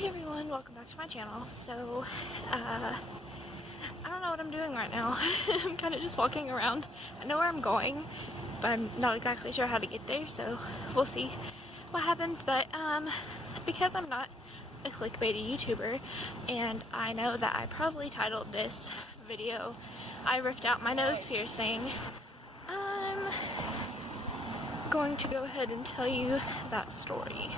Hey everyone, welcome back to my channel. So, I don't know what I'm doing right now. I'm kind of just walking around. I know where I'm going, but I'm not exactly sure how to get there, so we'll see what happens. But, because I'm not a clickbaity YouTuber, and I know that I probably titled this video, I ripped out my nose piercing, I'm going to go ahead and tell you that story.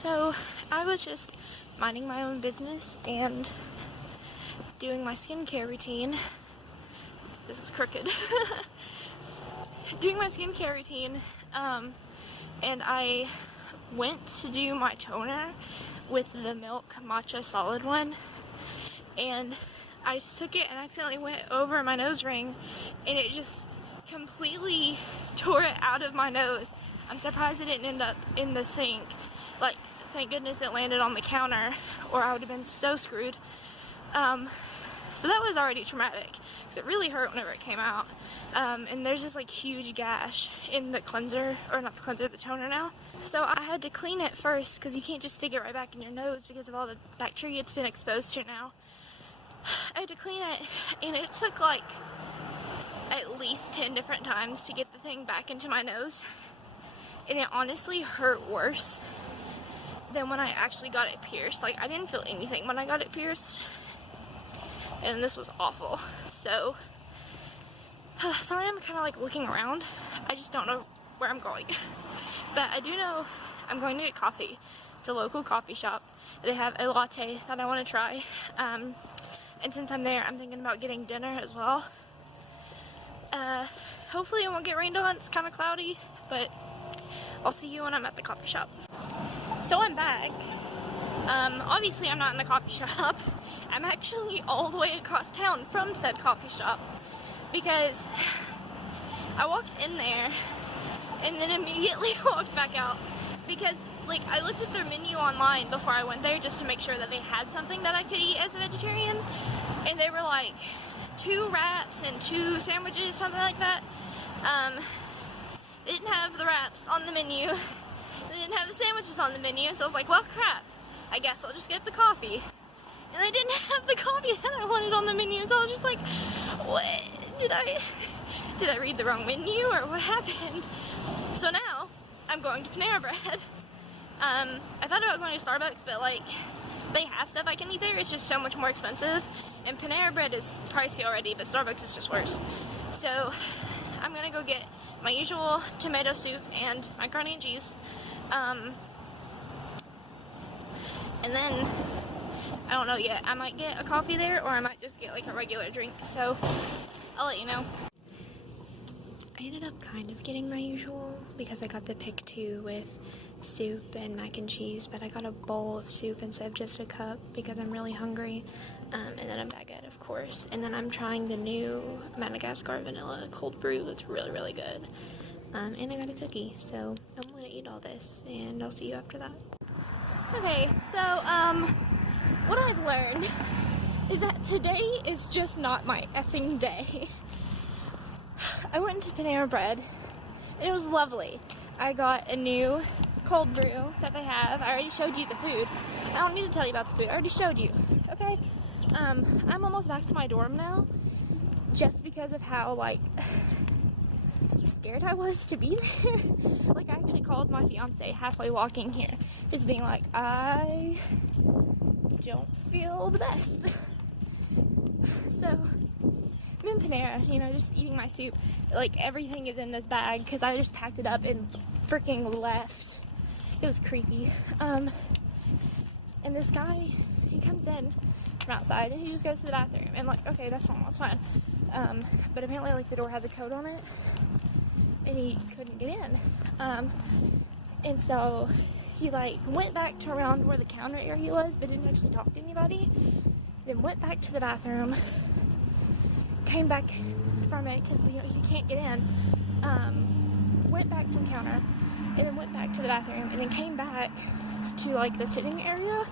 So I was just minding my own business and doing my skincare routine. This is crooked. Doing my skincare routine, and I went to do my toner with the Milk Matcha Solid one, and I took it and accidentally went over my nose ring, and it just completely tore it out of my nose. I'm surprised it didn't end up in the sink. Like, thank goodness it landed on the counter, or I would have been so screwed. So that was already traumatic, because it really hurt whenever it came out. And there's this like huge gash in the cleanser, or not the cleanser, the toner now. So I had to clean it first, because you can't just stick it right back in your nose because of all the bacteria it's been exposed to now. I had to clean it, and it took like at least 10 different times to get the thing back into my nose. And it honestly hurt worse than when I actually got it pierced. Like, I didn't feel anything when I got it pierced, and this was awful. So, sorry I'm kind of like looking around. I just don't know where I'm going. But I do know I'm going to get coffee. It's a local coffee shop. They have a latte that I want to try. And since I'm there, I'm thinking about getting dinner as well. Hopefully it won't get rained on. It's kind of cloudy, but I'll see you when I'm at the coffee shop. So I'm back. Obviously I'm not in the coffee shop. I'm actually all the way across town from said coffee shop, because I walked in there and then immediately walked back out, because like I looked at their menu online before I went there just to make sure that they had something that I could eat as a vegetarian, and they were like 2 wraps and 2 sandwiches, something like that. They didn't have the wraps on the menu. They didn't have the sandwiches on the menu, so I was like, well, crap. I guess I'll just get the coffee. And they didn't have the coffee that I wanted on the menu, so I was just like, what? Did I read the wrong menu, or what happened? So now, I'm going to Panera Bread. I thought about going to Starbucks, but like, they have stuff I can eat there, it's just so much more expensive. And Panera Bread is pricey already, but Starbucks is just worse. So, I'm gonna go get my usual tomato soup and macaroni and cheese. And then, I don't know yet, I might get a coffee there, or I might just get like a regular drink, so I'll let you know. I ended up kind of getting my usual, because I got the pick 2 with soup and mac and cheese, but I got a bowl of soup instead of just a cup because I'm really hungry, and then a baguette, of course, and then I'm trying the new Madagascar vanilla cold brew that's really, really good, and I got a cookie, so I'm gonna eat all this, and I'll see you after that. Okay, so, what I've learned is that today is just not my effing day. I went to Panera Bread, and it was lovely. I got a new cold brew that they have. I already showed you the food. I don't need to tell you about the food. I already showed you, okay? I'm almost back to my dorm now, just because of how, like, scared I was to be there. Like, I actually called my fiance halfway walking here, just being like, I don't feel the best. So, I'm in Panera, you know, just eating my soup. Like, everything is in this bag, because I just packed it up and freaking left. It was creepy. And this guy, he comes in from outside, and he just goes to the bathroom, and like, okay, that's fine. But apparently, like, the door has a code on it, and he couldn't get in. And so he like went back to around where the counter area was, but didn't actually talk to anybody. Then went back to the bathroom, came back from it because, you know, he can't get in. Went back to the counter, and then went back to the bathroom, and then came back to like the sitting area,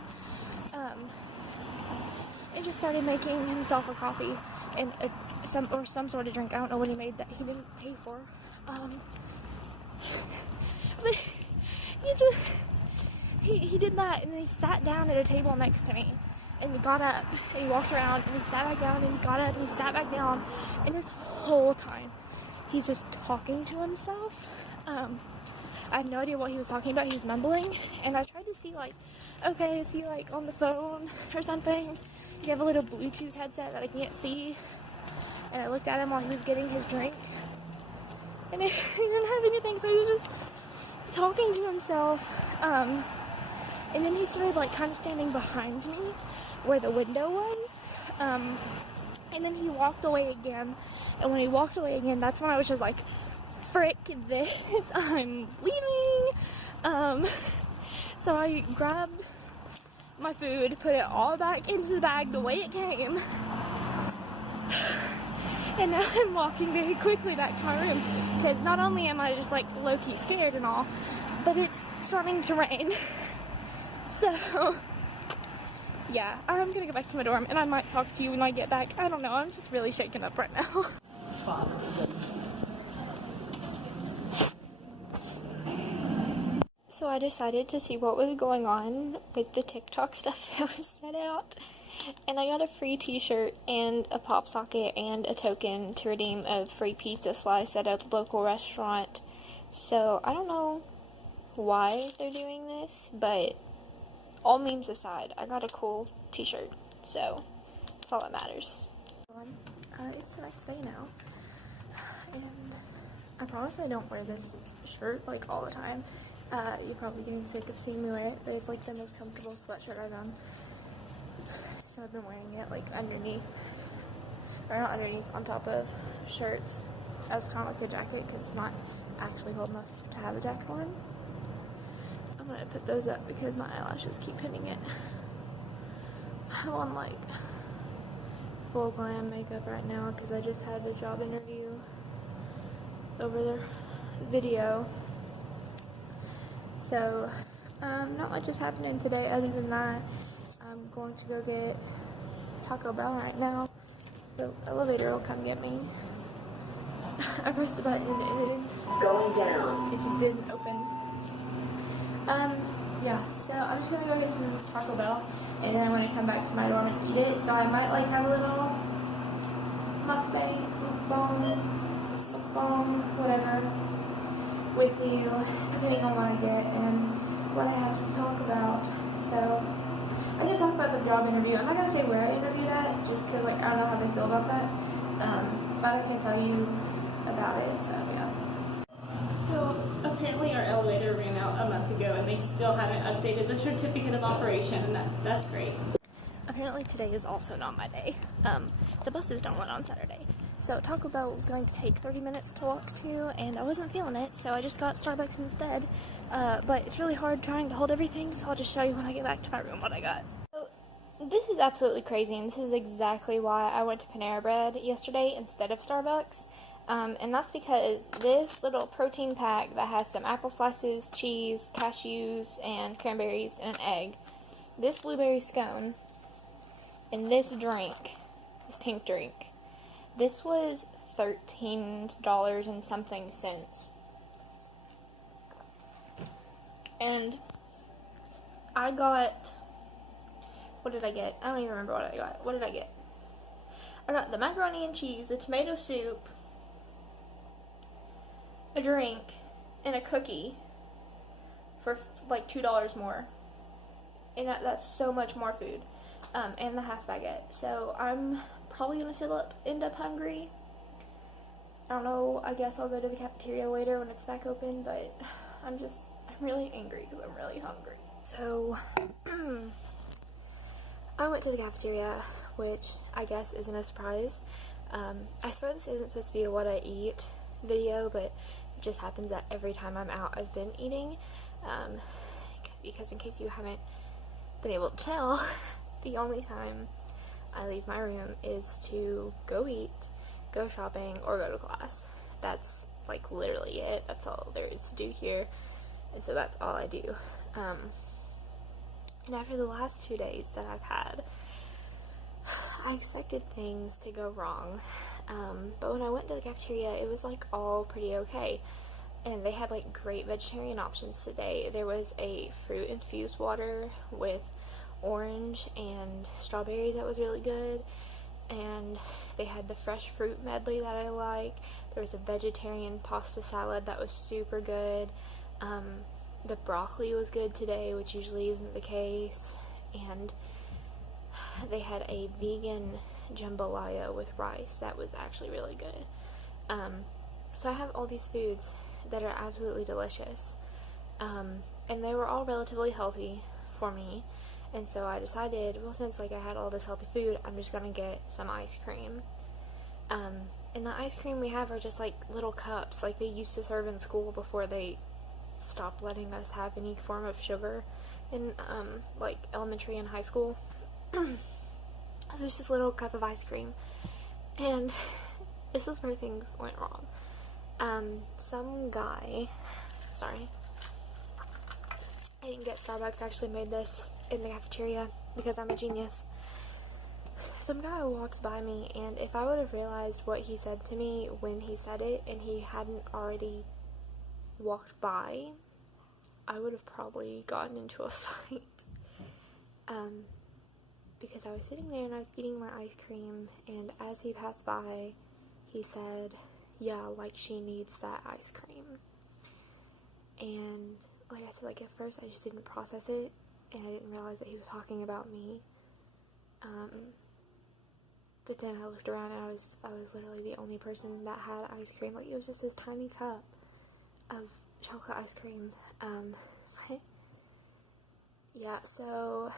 and just started making himself a coffee. and some sort of drink. I don't know what he made that he didn't pay for. But he did that, and then he sat down at a table next to me, and he got up, and he walked around, and he sat back down, and he got up, and he sat back down, and this whole time, he's just talking to himself. I had no idea what he was talking about. He was mumbling, and I tried to see, like, okay, is he, like, on the phone or something? Does he have a little Bluetooth headset that I can't see? And I looked at him while he was getting his drink, and he didn't have anything, so he was just talking to himself. And then he started, like, kind of standing behind me where the window was. And then he walked away again. And when he walked away again, that's when I was just like, frick this, I'm leaving. So I grabbed my food, put it all back into the bag the way it came. And now I'm walking very quickly back to my room, because not only am I just, like, low-key scared and all, but it's starting to rain. So, yeah, I'm gonna go back to my dorm, and I might talk to you when I get back. I don't know, I'm just really shaken up right now. So I decided to see what was going on with the TikTok stuff that was set out. And I got a free t-shirt and a pop socket and a token to redeem a free pizza slice at a local restaurant. So I don't know why they're doing this, but all memes aside, I got a cool t-shirt, so that's all that matters. It's the next day now, and I promise I don't wear this shirt, like, all the time. You're probably getting sick of seeing me wear it, but it's, like, the most comfortable sweatshirt I've owned. So I've been wearing it, like, underneath, or not underneath, on top of shirts as kind of like a jacket, because it's not actually cold enough to have a jacket on. I'm gonna put those up because my eyelashes keep hitting it. I'm on, like, full glam makeup right now because I just had a job interview over the video. So, not much is happening today other than that. I'm going to go get Taco Bell right now. The elevator will come get me. I pressed the button and it didn't. Going down. It just didn't open. Yeah, so I'm just gonna go get some Taco Bell, and then I'm gonna come back to my dorm and eat it. So I might, like, have a little mukbang, whatever, with you, depending on what I get and what I have to talk about. So I'm gonna talk about the job interview. I'm not gonna say where I interviewed at, just because, like, I don't know how they feel about that. But I can tell you about it. So yeah. So apparently our elevator ran out a month ago and they still haven't updated the certificate of operation, and that's great. Apparently today is also not my day. The buses don't run on Saturday. So Taco Bell was going to take 30 minutes to walk to, and I wasn't feeling it, so I just got Starbucks instead. But it's really hard trying to hold everything, so I'll just show you when I get back to my room what I got. So this is absolutely crazy, and this is exactly why I went to Panera Bread yesterday instead of Starbucks. And that's because this little protein pack that has some apple slices, cheese, cashews, and cranberries, and an egg, this blueberry scone, and this drink, this pink drink, this was $13 and something cents. And I got, what did I get? I don't even remember what I got. What did I get? I got the macaroni and cheese, the tomato soup, a drink, and a cookie for like $2 more. And that's so much more food. And the half baguette. So I'm probably gonna still end up hungry. I don't know, I guess I'll go to the cafeteria later when it's back open, but I'm really angry because I'm really hungry. So I went to the cafeteria, which I guess isn't a surprise. I swear this isn't supposed to be a what I eat video, but it just happens that every time I'm out I've been eating, because in case you haven't been able to tell, the only time I leave my room is to go eat, go shopping, or go to class. That's like literally it. That's all there is to do here, and so that's all I do. And after the last 2 days that I've had, I expected things to go wrong, but when I went to the cafeteria, it was like all pretty okay. And they had like great vegetarian options today. There was a fruit infused water with orange and strawberries that was really good. And they had the fresh fruit medley that I like. There was a vegetarian pasta salad that was super good. The broccoli was good today, which usually isn't the case. And they had a vegan jambalaya with rice that was actually really good. So I have all these foods that are absolutely delicious. And they were all relatively healthy for me. And so I decided, well, since like I had all this healthy food, I'm just gonna get some ice cream. And the ice cream we have are just like little cups, like they used to serve in school before they stopped letting us have any form of sugar in like elementary and high school. There's this little cup of ice cream, and this is where things went wrong. Some guy, sorry, I didn't get Starbucks, actually made this in the cafeteria because I'm a genius. Some guy walks by me, and if I would have realized what he said to me when he said it and he hadn't already walked by, I would have probably gotten into a fight. Because I was sitting there and I was eating my ice cream, and as he passed by, he said, yeah, like she needs that ice cream. And like I said, like at first I just didn't process it, and I didn't realize that he was talking about me. But then I looked around and I was literally the only person that had ice cream. Like, it was just this tiny cup of chocolate ice cream. Yeah, so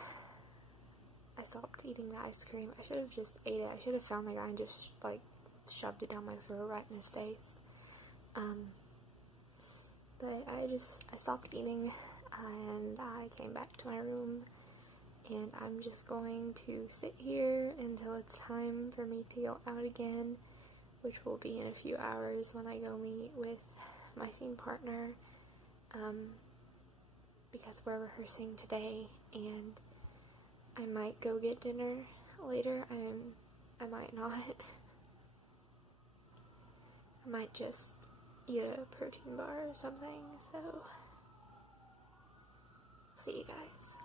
I stopped eating the ice cream. I should have just ate it. I should have found the guy and just like shoved it down my throat right in his face. But I stopped eating, and I came back to my room, and I'm just going to sit here until it's time for me to go out again, which will be in a few hours when I go meet with my scene partner, because we're rehearsing today, and I might go get dinner later, and I might not. I might just eat a protein bar or something, so see you guys.